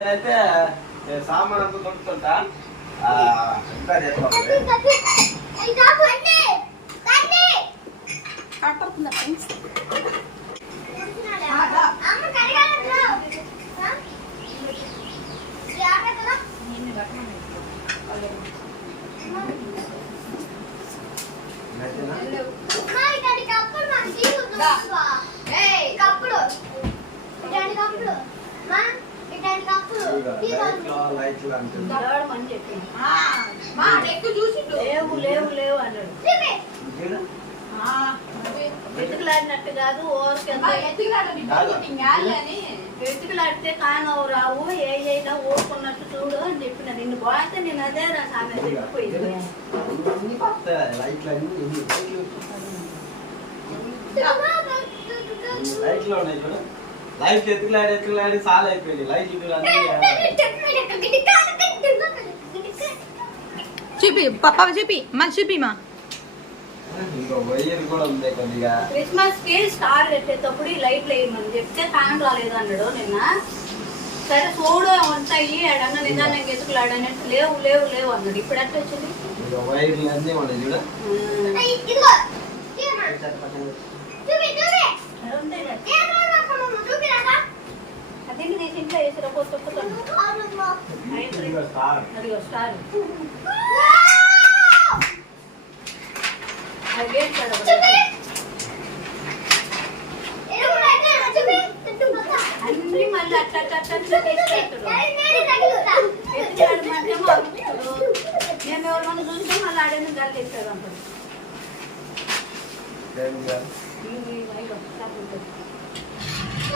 అయితే సామాన్ అంతా దొరుకుతుంటా ఇంకా కప్పుడు కప్పుడు మా లేవు లేవు లేవు అన్నాడు వెతుకులాడినట్టు కాదు వెతుకులాడితే కానవు రావు ఏ అయినా ఓడుకున్నట్టు చూడు. అని చెప్పిన నిన్ను బాగుంటే నేను అదే రా సామె చెప్పిపోయింది లైట్లు ఉన్నాయి లైట్ ఎత్తుకులాడి ఎత్తుకులాడి చాలా అయిపోయింది. అన్ని చూపి పప్ప చూపి మా చూపి మా. క్రిస్మస్కి స్టార్ పెట్టేటప్పుడు ఈ లైట్లు వేయమని చెప్తే ఫ్యాన్ రాలేదు అన్నాడు నిన్న. సరే చూడు ఉంటాయి ఆడన్న నిదానం ఎతుకులాడనట్టు లేవు లేవు లేవు అన్నాడు. ఇప్పుడు ఎట్లా వచ్చింది? వైర్లు అన్నీ ఉన్నాయి చూడు. అది తీసి ఇంట్లో వేసిరా కొత్త కొత్త ఇదిగో స్టార్. అదిగో స్టార్. అది వేసి అన్ని మళ్ళీ అట్లా అట్లా అట్లా. మేము ఎవరిని చూస్తే మళ్ళీ ఆడేది గాలి అంటాడు.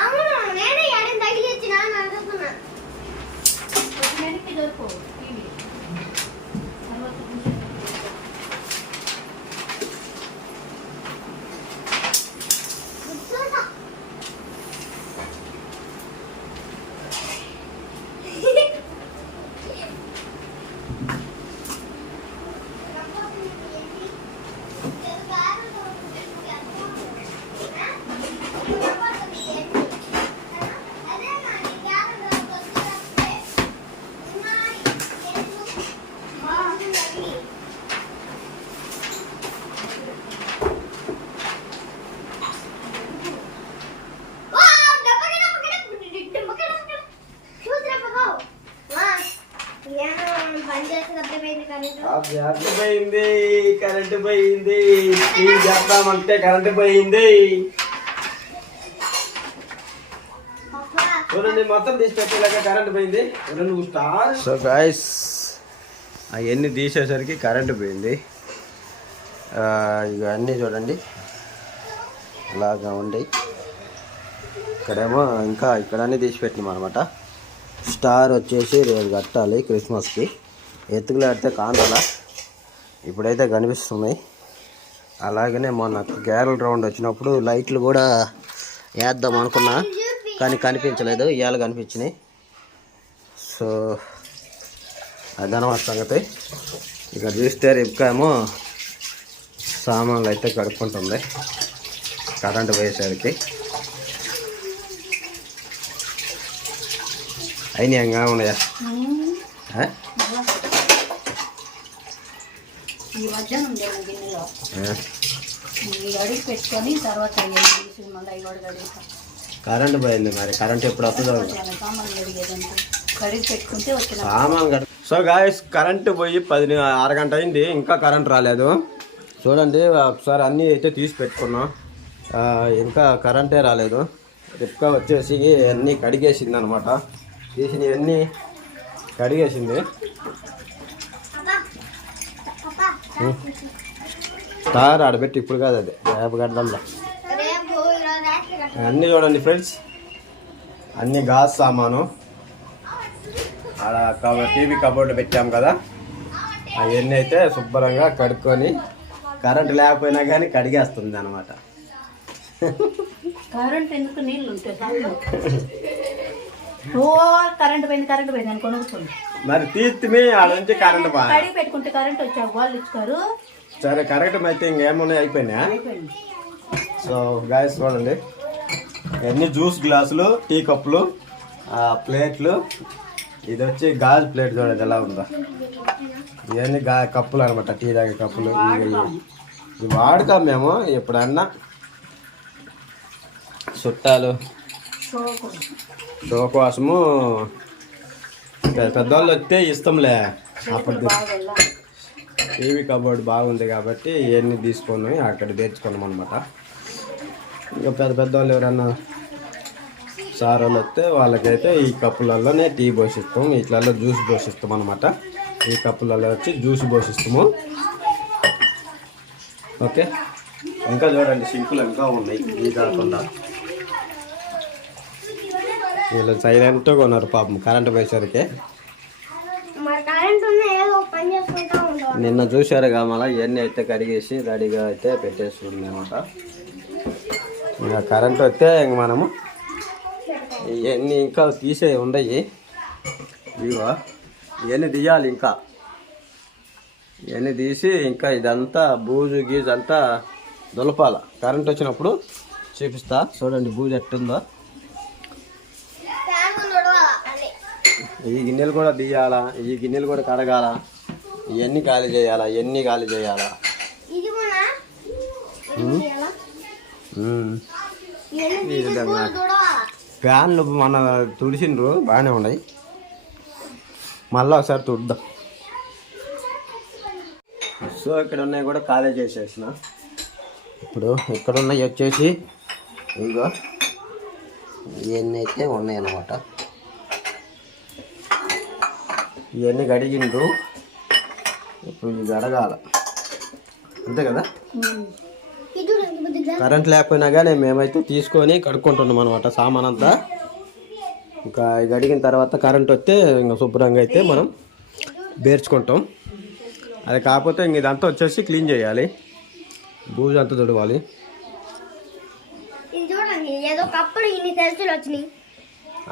అవును నేనే ఎడం తగిలి ఇచ్చిన అనుకున్నా ఏం చేస్తామంటే కరెంట్ పోయింది. చూడండి మొత్తం తీసి పెట్టేలాగా కరెంట్ పోయింది? స్టార్ సో గాయస్ అవన్నీ తీసేసరికి కరెంట్ పోయింది. ఇవన్నీ చూడండి. ఇలాగా ఉండి. ఇక్కడేమో ఇంకా ఇక్కడ అన్నీ తీసి పెట్టినాం అనమాట స్టార్ వచ్చేసి రేపు కట్టాలి క్రిస్మస్కి. ఎత్తుకులాడితే కాంతలా. ఇప్పుడైతే కనిపిస్తున్నాయి. అలాగనే మొన్న గ్యారల్ రౌండ్ వచ్చినప్పుడు లైట్లు కూడా వేద్దాం అనుకున్నా కానీ కనిపించలేదు. ఇవాళ కనిపించినాయి. సో అదనమాట సంగతి. ఇక చూస్తే ఏమో సామాన్లు అయితే కడుక్కుంటుంది. కరెంటు పోయేసరికి. అయినా ఉన్నాయా? ఈ మధ్యాహ్నం ఉంది నా గిన్నెలో. ఈ అడిగి పెట్టుకొని తర్వాత అయ్యి తీసి మళ్ళీ అవి కూడా కడుగుతాం కరెంట్ పోయింది మరి. కరెంట్ ఎప్పుడు వస్తుందో సామాన్ సో గాయస్ కరెంట్ పోయి పది అరగంట అయింది. ఇంకా కరెంట్ రాలేదు. చూడండి ఒకసారి అన్నీ అయితే తీసి పెట్టుకున్నాం. ఇంకా కరెంటే రాలేదు. రిప్కా వచ్చేసి అన్నీ కడిగేసింది అనమాట తీసినవన్నీ కడిగేసింది. స్టార్ ఆడబెట్టి ఇప్పుడు కాదు అది. రేపు కడదాంలే. అన్నీ చూడండి ఫ్రెండ్స్. అన్ని గాజ్ సామాను. ఆడ కబ- టీవీ కబోర్డు పెట్టాం కదా. అవన్నీ అయితే శుభ్రంగా కడుక్కొని కరెంట్ లేకపోయినా కానీ కడిగేస్తుంది అనమాట కరెంట్ ఎందుకు నీళ్ళు ఉంటాయి? దాంట్లో కరెంట్ పోయింది కరెంట్ పోయింది అని కొనుక్కుంది మరి తీస్తే ఆడ నుంచి కరెంట్ బా కడిగి పెట్టుకుంటే కరెంట్ వాళ్ళు సరే కరెక్ట్ అయితే ఇంకేమున్నాయి అయిపోయింది. సో గాయస్ చూడండి. ఇవన్నీ జ్యూస్ గ్లాసులు టీ కప్పులు ఆ, ప్లేట్లు ఇది వచ్చి గాజు ప్లేట్ చూడండి ఎలా ఉందో. ఇవన్నీ గా కప్పులు అనమాట టీ తాగే కప్పులు ఇవి. వాడుకాం మేము ఎప్పుడన్నా. చుట్టాలు. షో కోసము పెద్దవాళ్ళు వస్తే ఇస్తాంలే. అప్పుడు టీవీ కబోర్డ్ బాగుంది కాబట్టి ఇవన్నీ తీసుకొని అక్కడ తెచ్చుకున్నాం అనమాట ఇంకా పెద్ద పెద్దవాళ్ళు ఎవరన్నా సార్ వాళ్ళు వస్తే వాళ్ళకైతే ఈ కప్పులలోనే టీ పోషిస్తాం ఇట్లలో జ్యూస్ పోషిస్తాం అనమాట ఈ కప్పులలో వచ్చి జ్యూస్ పోషిస్తాము. ఓకే? ఇంకా చూడండి సింకులు ఇంకా ఉన్నాయి. ఈ కాకుండా వీళ్ళు సైలెంట్గా ఉన్నారు పాపం కరెంట్ పోయేసరికి. నిన్న చూశారుగా మళ్ళీ ఇవన్నీ అయితే కడిగేసి రెడీగా అయితే పెట్టేస్తుంది అనమాట ఇంకా కరెంట్ వస్తే ఇంక మనము ఇవన్నీ ఇంకా తీసే ఉండయి. ఇవో ఇవన్నీ తీయాలి ఇంకా. ఇవన్నీ తీసి ఇంకా ఇదంతా బూజు గీజు అంతా దులపాల. కరెంట్ వచ్చినప్పుడు చూపిస్తా. చూడండి బూజు ఎట్టుందో ఫ్యాన్ నడవాలా అదే ఈ గిన్నెలు కూడా తీయాలా? ఈ గిన్నెలు కూడా కడగాల? ఇవన్నీ ఖాళీ చేయాలా? ఇవన్నీ ఖాళీ చేయాలా? ఫ్యాన్లు మన తుడిసిండ్రు బాగానే ఉన్నాయి. మళ్ళీ ఒకసారి తుడుద్దాం. సో ఇక్కడ ఉన్నాయి కూడా ఖాళీ చేసేసిన. ఇప్పుడు ఇక్కడ ఉన్నాయి వచ్చేసి ఇగో ఇవన్నీ అయితే ఉన్నాయి అన్నమాట ఇవన్నీ గడిగిండ్రు ఇప్పుడు ఇది గడగాల అంతే కదా. కరెంట్ లేకపోయినా కానీ మేమైతే తీసుకొని కడుక్కుంటున్నాం అనమాట సామాన్ అంతా ఇంకా ఇది అడిగిన తర్వాత కరెంట్ వస్తే ఇంకా శుభ్రంగా అయితే మనం బేర్చుకుంటాం అది కాకపోతే ఇంక ఇదంతా వచ్చేసి క్లీన్ చేయాలి. బూజు అంతా తుడవాలి.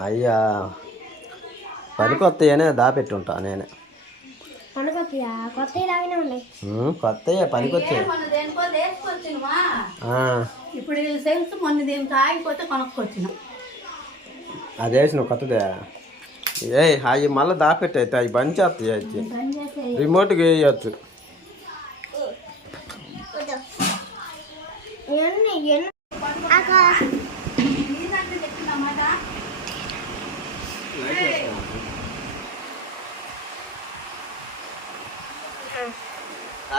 అయ్యా. పనికొస్తాయనే దాపెట్టుంటా నేనే. పనుకొస్తాయా కొత్త ఇలాగనే ఉన్నాయి. ఉమ్, కొత్తయే పనికొచ్చాయి ఇప్పుడు మొన్న ఆగిపోతే కొనుక్కొచ్చినాం. అది వేసిన కొత్తదే. ఏ అవి మళ్ళీ దాపెట్టయితే అవి బంద్ చేస్తాయి చేసే రిమోట్కి వేయచ్చు. ఇవన్నీ ఎన్ని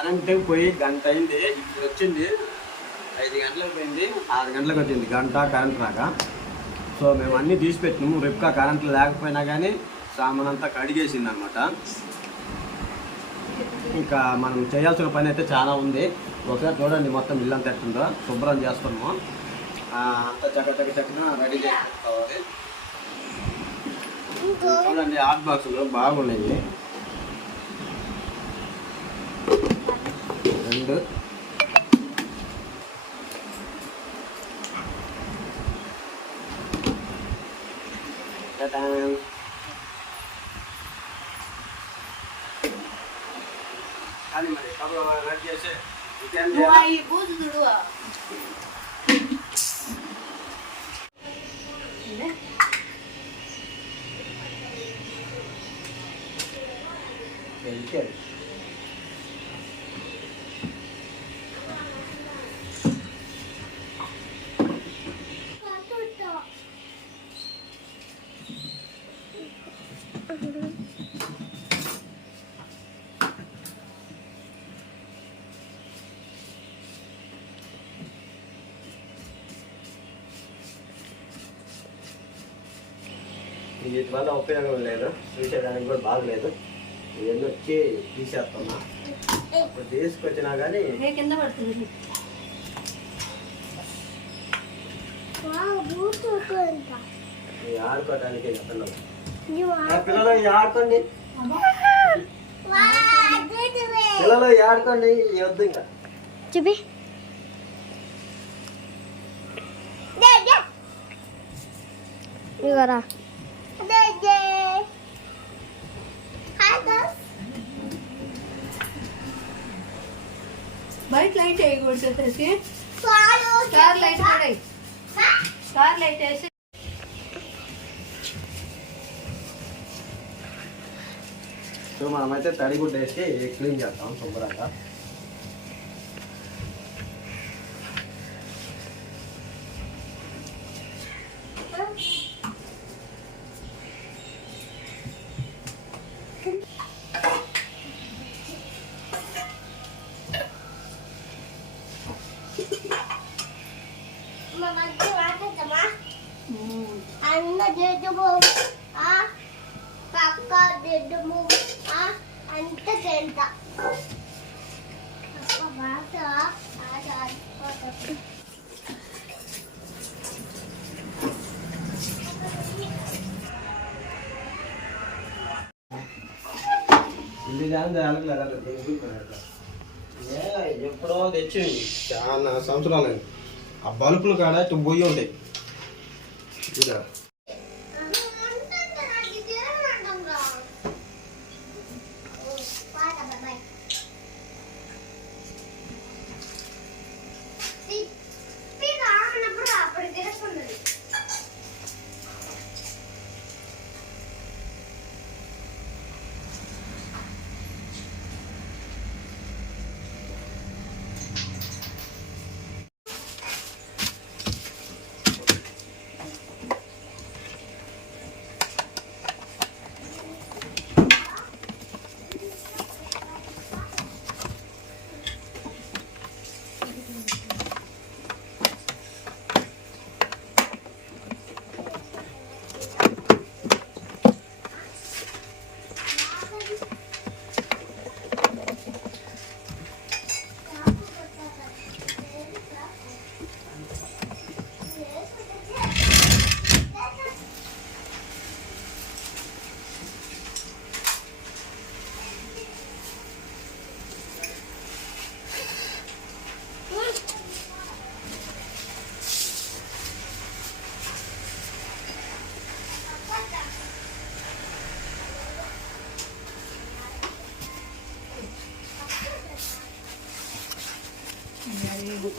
కరెంటు పోయి గంట అయింది ఇప్పుడు వచ్చింది. ఐదు గంటలకు పోయింది ఆరు గంటలకు వచ్చింది గంట కరెంట్ రాక. సో మేము అన్నీ తీసి పెట్టినాము రిప్కా కరెంట్ లేకపోయినా కానీ సామాన్ అంతా కడిగేసింది అనమాట ఇంకా మనం చేయాల్సిన పని అయితే చాలా ఉంది. ఒకసారి చూడండి మొత్తం ఇల్లు అంతా ఎట్టుందో శుభ్రం చేస్తున్నాము. అంత అంతా చక్క చక్క చక్కన రెడీ చేసుకోవాలి చూడండి హాట్ బాక్సులు బాగున్నాయి. రెండు Ta-dam. కానీ మరి కబురు రెడీ చేసి ఇంకేం నువ్వు చేయాలి? ఈ బూజు తుడువా ఇంకేం? వీటి వల్ల ఉపయోగం లేదు. చూసేదానికి కూడా బాగలేదు. ఇవన్నీ వచ్చి తీసేస్తున్నా. ఇప్పుడు తీసుకొచ్చినా కానీ కింద పడుతుంది? ఆడుకోవడానికి పిల్లలు ఆడుకోండి. పిల్లలు ఆడుకోండి. వద్దు ఇంకా. చూపి. దే దే. ఇవరా బయట లైట్ వేయకూడదు ఫాలో కార్ లైట్ కూడా వేయి. కార్ లైట్ వేసి సో మనమైతే తడిగుడ్డ వేసి క్లీన్ చేస్తాం శుభ్రంగా ఎప్పుడో తెచ్చింది. చాలా సంవత్సరాలు. ఆ బల్బులు కాడ బొయ్యి ఉంటాయి.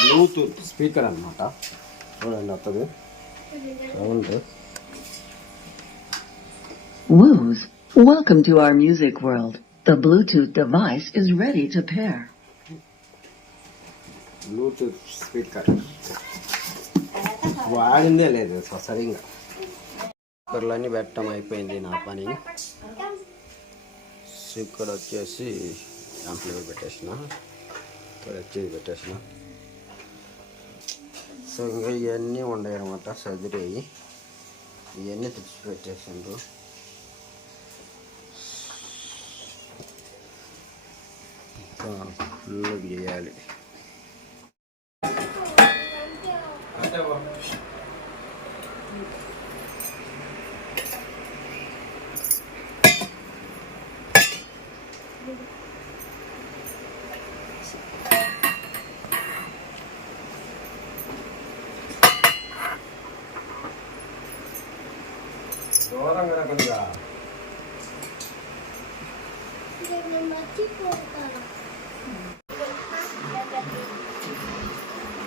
బ్లూటూత్ స్పీకర్ అన్నమాట చూడండి వస్తుంది sound Woos, welcome to our music world. The Bluetooth device is ready to pair. Bluetooth speaker వాడిందే లేదు అసలు సరిగ్గా స్పీకర్లన్నీ పెట్టడం అయిపోయింది నా పని స్పీకర్ వచ్చేసి యాంప్లిఫైర్ పెట్టేసిన ఇక్కడ వచ్చేది పెట్టేసిన సో ఇంకా ఇవన్నీ ఉన్నాయి అనమాట సదిరేవి ఇవన్నీ తెచ్చి పెట్టేసిండ్రు ఫుల్ చేయాలి.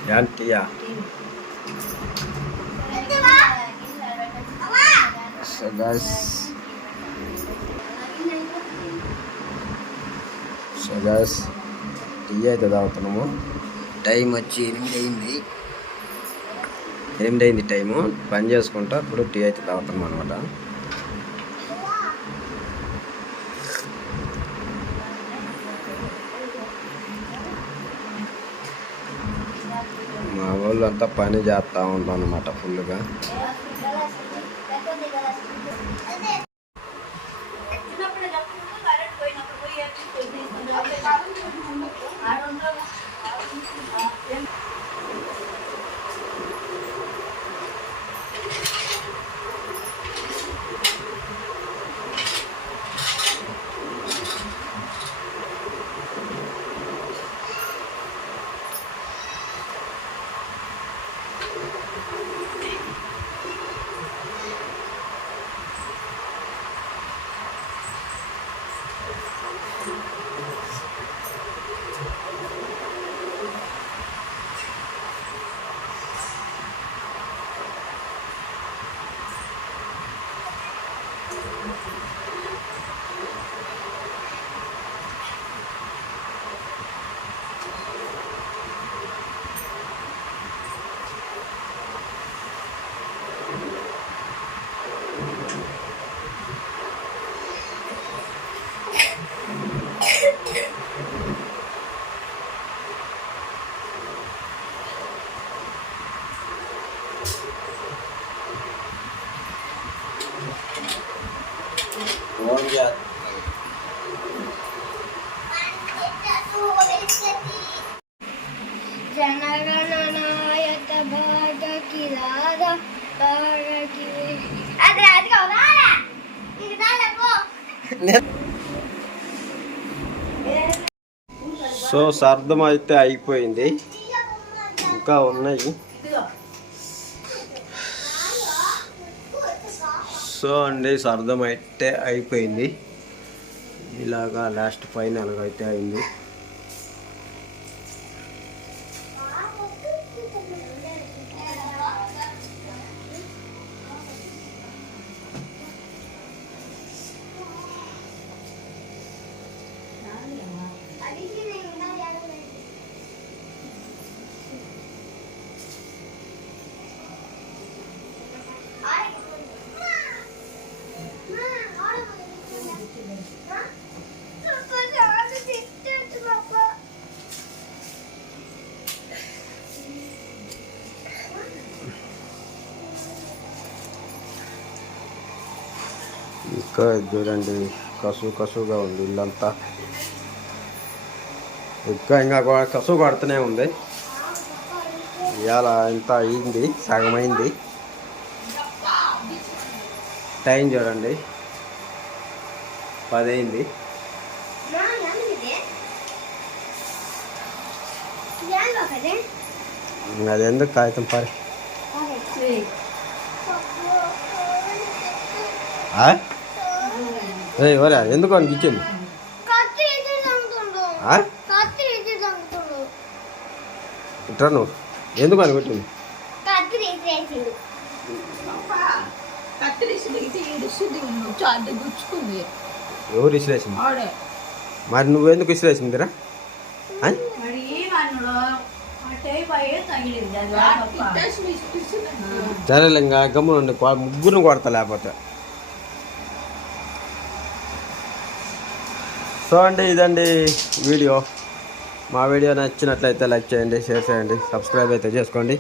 యాంటీయా so guys so guys tea అయితే తాగుతున్నాము టైం వచ్చి ఎనిమిది అయింది ఎనిమిది అయింది టైము పని చేసుకుంటా ఇప్పుడు టీ అయితే తాగుతున్నాం అనమాట మా వాళ్ళు అంతా పని చేస్తూ ఉంటాం అనమాట ఫుల్గా జనగణనాయక భాగకి రాధా భాగకి అది అది కావాలా ఇది దాలపో సో సర్దం అయితే అయిపోయింది. ఇంకా ఉన్నాయి. సో అండి సర్దం అయితే అయిపోయింది. ఇలాగా లాస్ట్ ఫైనల్గా అయితే అయింది. చూడండి కసు కసుగా ఉంది ఇల్లంతా. ఇంకా ఇంకా కసు కొడుతూనే ఉంది. ఇవాళ ఇంత అయింది సగం అయింది. టైం చూడండి పది అయింది. అది ఎందుకు కాగితం పరి ఎవరా ఎందుకు అని ఇచ్చింది ఇట్రా నువ్వు. ఎందుకు అని కొట్టింది? ఎవరు ఇసిరేసింది? ఆడే. మరి నువ్వెందుకు ఇసిరేసిందిరా? ఆ? మరి ఏమన్నాడు ఆ టైప్ అయ్యే తగిలింది అది వాడప్ప. తిట్టేసి ఇస్తుంది సరేలే ఇంకా గమ్మున ఉండి కొ- ముగ్గురిని కొడతా లేకపోతే సో అండి ఇదండి వీడియో. మా వీడియో నచ్చినట్లయితే లైక్ చేయండి షేర్ చేయండి సబ్స్క్రైబ్ అయితే చేసుకోండి.